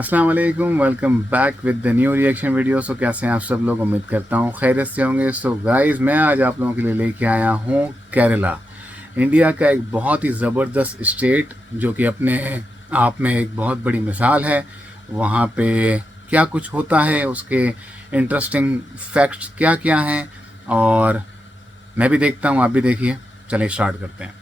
अस्सलाम वालेकुम, welcome back with the new reaction video. So कैसे हैं आप सब लोग? उम्मीद करता हूँ खैरियत से होंगे। सो गाइस, मैं आज आप लोगों के लिए लेके आया हूँ केरला, इंडिया का एक बहुत ही ज़बरदस्त स्टेट जो कि अपने आप में एक बहुत बड़ी मिसाल है। वहाँ पे क्या कुछ होता है, उसके इंटरेस्टिंग फैक्ट्स क्या क्या हैं, और मैं भी देखता हूँ, आप भी देखिए। चलिए स्टार्ट करते हैं।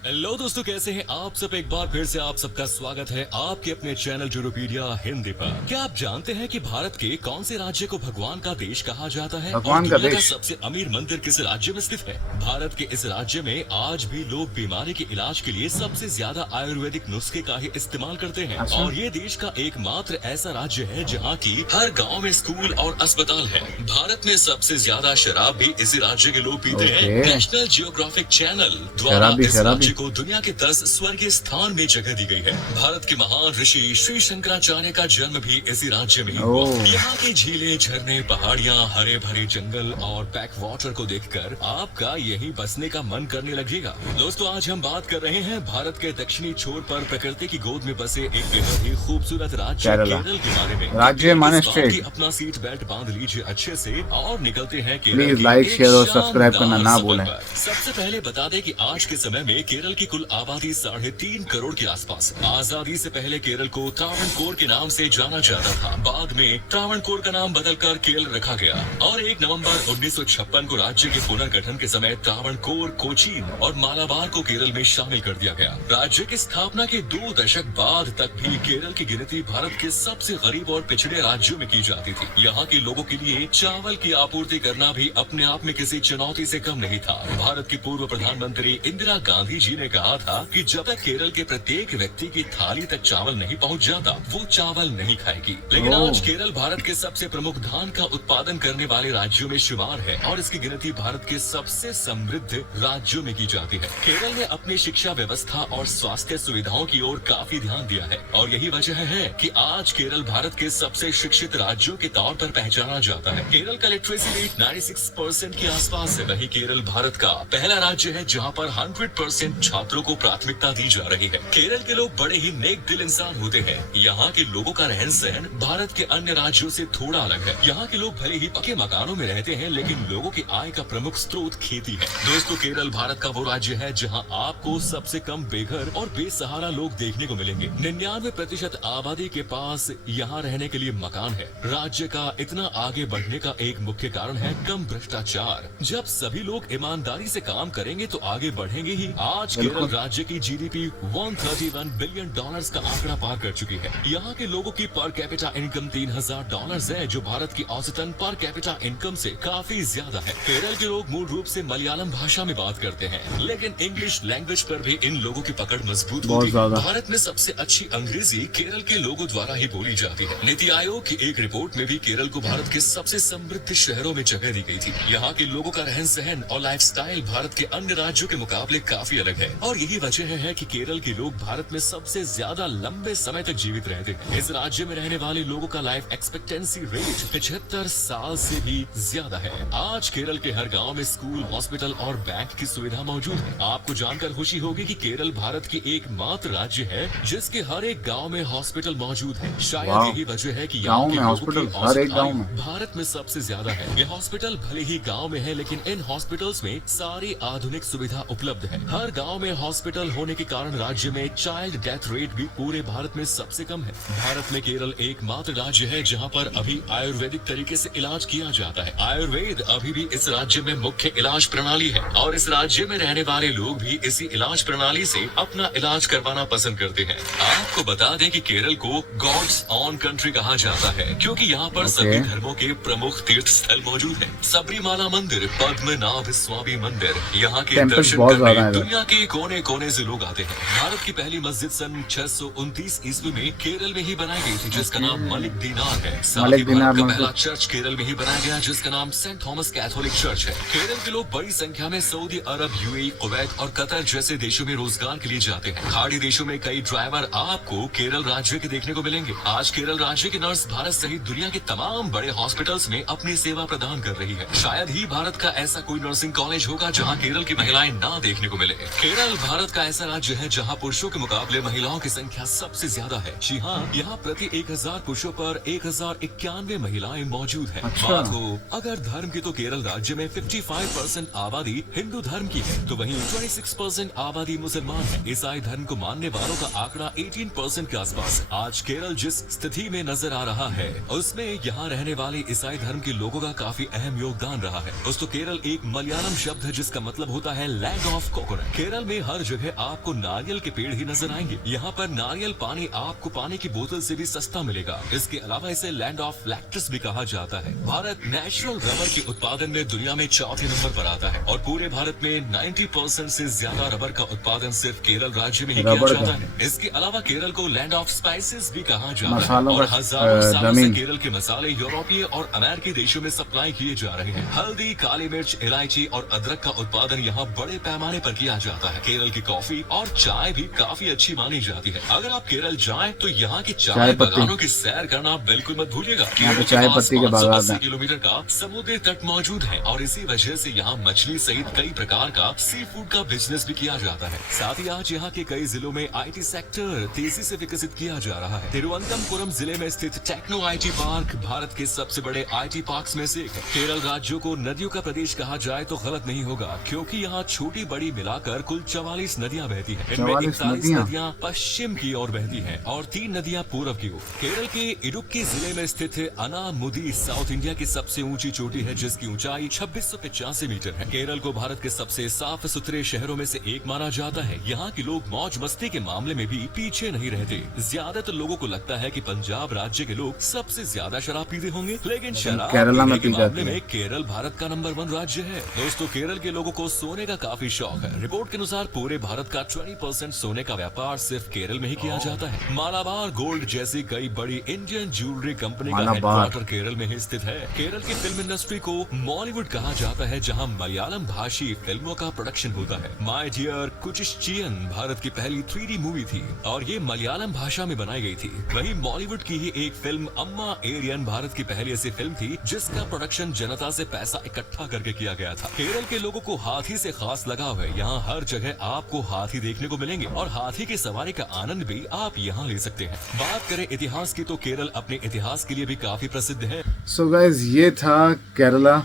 हेलो दोस्तों, कैसे हैं आप सब? एक बार फिर से आप सबका स्वागत है आपके अपने चैनल जुरोपीडिया हिंदी पर। क्या आप जानते हैं कि भारत के कौन से राज्य को भगवान का देश कहा जाता है? भगवान और का दुनिया देश? सबसे अमीर मंदिर किस राज्य में स्थित है? भारत के इस राज्य में आज भी लोग बीमारी के इलाज के लिए सबसे ज्यादा आयुर्वेदिक नुस्खे का ही इस्तेमाल करते हैं। अच्छा। और ये देश का एकमात्र ऐसा राज्य है जहाँ की हर गाँव में स्कूल और अस्पताल है। भारत में सबसे ज्यादा शराब भी इसी राज्य के लोग पीते हैं। नेशनल जियोग्राफिक चैनल द्वारा इस राज्य को दुनिया के 10 स्वर्गीय स्थान में जगह दी गई है। भारत के महान ऋषि श्री शंकराचार्य का जन्म भी इसी राज्य में ही हुआ। यहाँ की झीलें, झरने, पहाड़ियाँ, हरे भरे जंगल और बैक वाटर को देखकर आपका यही बसने का मन करने लगेगा। दोस्तों, आज हम बात कर रहे हैं भारत के दक्षिणी छोर पर प्रकृति की गोद में बसे एक बेहद ही खूबसूरत राज्य केरल के बारे में। राज्य माने स्टेट। अपना सीट बेल्ट बांध लीजिए अच्छे से और निकलते हैं केरल। प्लीज लाइक, शेयर और सब्सक्राइब करना ना भूलें। सबसे पहले बता दें कि आज के समय में केरल की कुल आबादी 3.5 करोड़ के आसपास। आजादी से पहले केरल को त्रावणकोर के नाम से जाना जाता था। बाद में त्रावणकोर का नाम बदलकर केरल रखा गया और 1 नवंबर 1956 को राज्य के पुनर्गठन के समय त्रावणकोर, कोचीन और मालाबार को केरल में शामिल कर दिया गया। राज्य की स्थापना के 2 दशक बाद तक भी केरल की गिनती भारत के सबसे गरीब और पिछड़े राज्यों में की जाती थी। यहाँ के लोगों के लिए चावल की आपूर्ति करना भी अपने आप में किसी चुनौती से कम नहीं था। भारत की पूर्व प्रधानमंत्री इंदिरा गांधी जी ने कहा था कि जब तक केरल के प्रत्येक व्यक्ति की थाली तक चावल नहीं पहुंच जाता, वो चावल नहीं खाएगी। लेकिन आज केरल भारत के सबसे प्रमुख धान का उत्पादन करने वाले राज्यों में शुमार है और इसकी गिनती भारत के सबसे समृद्ध राज्यों में की जाती है। केरल ने अपनी शिक्षा व्यवस्था और स्वास्थ्य सुविधाओं की ओर काफी ध्यान दिया है और यही वजह है कि आज केरल भारत के सबसे शिक्षित राज्यों के तौर पर पहचाना जाता है। केरल का लिटरेसी रेट 96% के आसपास है। वही केरल भारत का पहला राज्य है जहाँ पर 100% छात्रों को प्राथमिकता दी जा रही है। केरल के लोग बड़े ही नेक दिल इंसान होते हैं। यहाँ के लोगों का रहन सहन भारत के अन्य राज्यों से थोड़ा अलग है। यहाँ के लोग भले ही पक्के मकानों में रहते हैं, लेकिन लोगों की आय का प्रमुख स्रोत खेती है। दोस्तों, केरल भारत का वो राज्य है जहाँ आपको सबसे कम बेघर और बेसहारा लोग देखने को मिलेंगे। 99% आबादी के पास यहाँ रहने के लिए मकान है। राज्य का इतना आगे बढ़ने का एक मुख्य कारण है कम भ्रष्टाचार। जब सभी लोग ईमानदारी से काम करेंगे तो आगे बढ़ेंगे ही। आज केरल राज्य की जीडीपी $131 बिलियन का आंकड़ा पार कर चुकी है। यहाँ के लोगों की पर कैपिटा इनकम $3000 है, जो भारत की औसतन पर कैपिटा इनकम से काफी ज्यादा है। केरल के लोग मूल रूप से मलयालम भाषा में बात करते हैं, लेकिन इंग्लिश लैंग्वेज पर भी इन लोगों की पकड़ मजबूत होती है। भारत में सबसे अच्छी अंग्रेजी केरल के लोगों द्वारा ही बोली जाती है। नीति आयोग की एक रिपोर्ट में भी केरल को भारत के सबसे समृद्ध शहरों में जगह दी गई थी। यहाँ के लोगों का रहन सहन और लाइफस्टाइल भारत के अन्य राज्यों के मुकाबले काफी अलग है और यही वजह है कि केरल के लोग भारत में सबसे ज्यादा लंबे समय तक जीवित रहते हैं। इस राज्य में रहने वाले लोगों का लाइफ एक्सपेक्टेंसी रेट 75 साल से भी ज्यादा है। आज केरल के हर गांव में स्कूल, हॉस्पिटल और बैंक की सुविधा मौजूद है। आपको जानकर खुशी होगी कि केरल भारत की एकमात्र राज्य है जिसके हर एक गाँव में हॉस्पिटल मौजूद है। शायद यही वजह है कि यहाँ के लोगों की औसत आयु भारत में सबसे ज्यादा है। ये हॉस्पिटल भले ही गाँव में है, लेकिन इन हॉस्पिटल्स में सारी आधुनिक सुविधा उपलब्ध है। हर गाँव में हॉस्पिटल होने के कारण राज्य में चाइल्ड डेथ रेट भी पूरे भारत में सबसे कम है। भारत में केरल एकमात्र राज्य है जहां पर अभी आयुर्वेदिक तरीके से इलाज किया जाता है। आयुर्वेद अभी भी इस राज्य में मुख्य इलाज प्रणाली है और इस राज्य में रहने वाले लोग भी इसी इलाज प्रणाली से अपना इलाज करवाना पसंद करते हैं। आपको बता दें कि केरल को गॉड्स ऑन कंट्री कहा जाता है, क्योंकि यहाँ पर सभी धर्मों के प्रमुख तीर्थ स्थल मौजूद है। सबरीमाला मंदिर, पद्मनाभ स्वामी मंदिर, यहाँ के दर्शन करने दुनिया के कोने कोने से लोग आते हैं। भारत की पहली मस्जिद सन 629 ईस्वी में केरल में ही बनाई गई थी, जिसका नाम मलिक दीनार है। साथ ही भारत का पहला चर्च केरल में ही बनाया गया, जिसका नाम सेंट थॉमस कैथोलिक चर्च है। केरल के लोग बड़ी संख्या में सऊदी अरब, यूएई, कुवैत और कतर जैसे देशों में रोजगार के लिए जाते हैं। खाड़ी देशों में कई ड्राइवर आपको केरल राज्य के देखने को मिलेंगे। आज केरल राज्य की नर्स भारत सहित दुनिया के तमाम बड़े हॉस्पिटल्स में अपनी सेवा प्रदान कर रही है। शायद ही भारत का ऐसा कोई नर्सिंग कॉलेज होगा जहाँ केरल की महिलाएं ना देखने को मिले। केरल भारत का ऐसा राज्य है जहां पुरुषों के मुकाबले महिलाओं की संख्या सबसे ज्यादा है। जी हाँ, यहाँ प्रति 1000 पुरुषों पर 1091 महिलाएं मौजूद हैं। अच्छा। बात हो अगर धर्म की तो केरल राज्य में 55% आबादी हिंदू धर्म की है, तो वहीं 26% आबादी मुसलमान है। ईसाई धर्म को मानने वालों का आंकड़ा 18% के आसपास है। आज केरल जिस स्थिति में नजर आ रहा है उसमें यहाँ रहने वाले ईसाई धर्म के लोगों का काफी अहम योगदान रहा है। दोस्तों, केरल एक मलयालम शब्द है जिसका मतलब होता है लैंड ऑफ कोकोनट। केरल में हर जगह आपको नारियल के पेड़ ही नजर आएंगे। यहाँ पर नारियल पानी आपको पानी की बोतल से भी सस्ता मिलेगा। इसके अलावा इसे लैंड ऑफ लैक्टस भी कहा जाता है। भारत नेचुरल रबर के उत्पादन में दुनिया में चौथे नंबर पर आता है और पूरे भारत में 90% से ज्यादा रबर का उत्पादन सिर्फ केरल राज्य में ही किया जाता है। इसके अलावा केरल को लैंड ऑफ स्पाइसेस भी कहा जाता है और हजारों सालों से केरल के मसाले यूरोपीय और अमेरिकी देशों में सप्लाई किए जा रहे हैं। हल्दी, काली मिर्च, इलायची और अदरक का उत्पादन यहाँ बड़े पैमाने पर किया जाता है। केरल की कॉफी और चाय भी काफी अच्छी मानी जाती है। अगर आप केरल जाएं तो यहाँ की चाय बागानों की सैर करना बिल्कुल मत भूलिएगा। केरल के पास 580 किलोमीटर का समुद्री तट मौजूद है और इसी वजह से यहाँ मछली सहित कई प्रकार का सी फूड का बिजनेस भी किया जाता है। साथ ही आज यहाँ के कई जिलों में IT सेक्टर तेजी से विकसित किया जा रहा है। तिरुवनंतपुरम जिले में स्थित टेक्नो IT पार्क भारत के सबसे बड़े IT पार्क्स में से एक है। केरल राज्यों को नदियों का प्रदेश कहा जाए तो गलत नहीं होगा, क्योंकि यहाँ छोटी बड़ी मिलाकर कुल 44 नदियां बहती हैं। इनमें 41 नदियां पश्चिम की ओर बहती हैं और 3 नदियां पूर्व की ओर। केरल के इडुक्की जिले में स्थित अनामुदी साउथ इंडिया की सबसे ऊंची चोटी है जिसकी ऊंचाई 2685 मीटर है। केरल को भारत के सबसे साफ सुथरे शहरों में से एक माना जाता है। यहाँ के लोग मौज मस्ती के मामले में भी पीछे नहीं रहते। ज्यादातर लोगों को लगता है कि पंजाब राज्य के लोग सबसे ज्यादा शराब पीते होंगे, लेकिन शराब पीने के मामले में केरल भारत का नंबर 1 राज्य है। दोस्तों, केरल के लोगों को सोने का काफी शौक है। रिपोर्ट के अनुसार पूरे भारत का 20% सोने का व्यापार सिर्फ केरल में ही किया जाता है। मालाबार गोल्ड जैसी कई बड़ी इंडियन ज्वेलरी कंपनी का हेडक्वार्टर केरल में ही स्थित है। केरल की फिल्म इंडस्ट्री को मॉलीवुड कहा जाता है, जहां मलयालम भाषी फिल्मों का प्रोडक्शन होता है। माय डियर कुचिश्चियन भारत की पहली 3D मूवी थी और ये मलयालम भाषा में बनाई गई थी। वहीं मॉलीवुड की ही एक फिल्म अम्मा एरियन भारत की पहली ऐसी फिल्म थी जिसका प्रोडक्शन जनता से पैसा इकट्ठा करके किया गया था। केरल के लोगों को हाथी से खास लगाव है। यहाँ हर जगह आपको हाथी देखने को मिलेंगे और हाथी की सवारी का आनंद भी आप यहाँ ले सकते हैं। बात करें इतिहास की तो केरल अपने इतिहास के लिए भी काफी प्रसिद्ध है। सो गाइज, ये था केरला,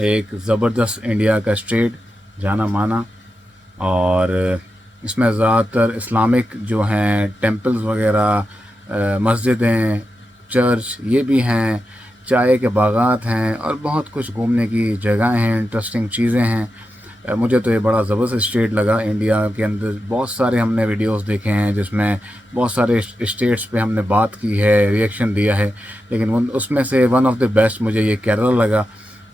एक ज़बरदस्त इंडिया का स्टेट, जाना माना, और इसमें ज़्यादातर इस्लामिक जो हैं टेम्पल्स वगैरह, मस्जिदें, चर्च ये भी हैं, चाय के बागात हैं और बहुत कुछ घूमने की जगह हैं, इंटरेस्टिंग चीज़ें हैं। मुझे तो ये बड़ा ज़बरदस्त स्टेट लगा। इंडिया के अंदर बहुत सारे हमने वीडियोस देखे हैं जिसमें बहुत सारे स्टेट्स पे हमने बात की है, रिएक्शन दिया है, लेकिन उसमें से वन ऑफ द बेस्ट मुझे ये केरला लगा।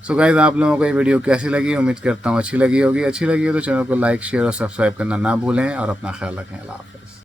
सो गाइज़, आप लोगों को ये वीडियो कैसी लगी? उम्मीद करता हूँ अच्छी लगी होगी। अच्छी लगी हो तो चैनल को लाइक, शेयर और सब्सक्राइब करना ना भूलें और अपना ख्याल रखें। अल्लाह हाफ़िज़।